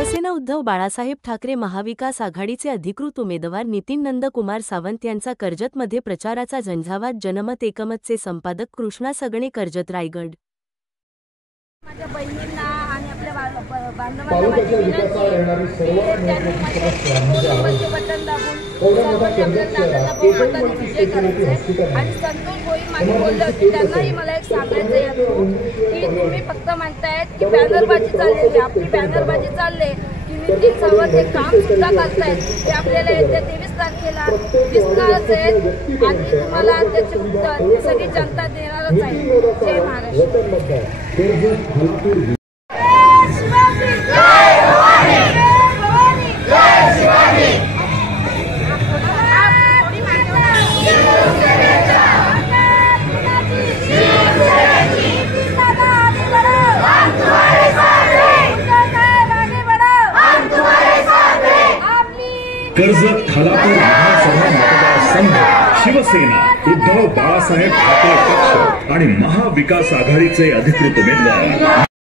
शिवसेना उद्धव बाळासाहेब ठाकरे महाविकास आघाडीचे अधिकृत उमेदवार नितीन नंदकुमार सावंत यांचा कर्जतमध्ये प्रचाराचा झंझावात. जनमत एकमतचे संपादक कृष्णा सगणे, कर्जत, रायगड. माझ्या बहिणींना आणि आपल्या बांधवांना माझी विनंती आहे की त्यांनी म्हणजे बटन दाबून सर्वांनी आपल्या दादांना बहुमताने विजय करायचे. आणि संतोष भोई माझी बोलले होते, त्यांनाही मला एक सांगायचं आहे की तुम्ही फक्त म्हणतायत की बॅनरबाजी चाललेली, आपली बॅनरबाजी चालले की नितीन सावंत हे काम सुद्धा करतायत. ते आपल्याला येत्या 23 तारखेला दिसणारच आहेत आणि तुम्हाला त्याचे उत्तर ही सगळी जनता देणारच आहे. जय महाराष्ट्र. कर्जत खालापूर विधानसभा मतदारसंघ शिवसेना उद्धव बाळासाहेब ठाकरे पक्ष आणि महाविकास आघाडीचे अधिकृत उमेदवार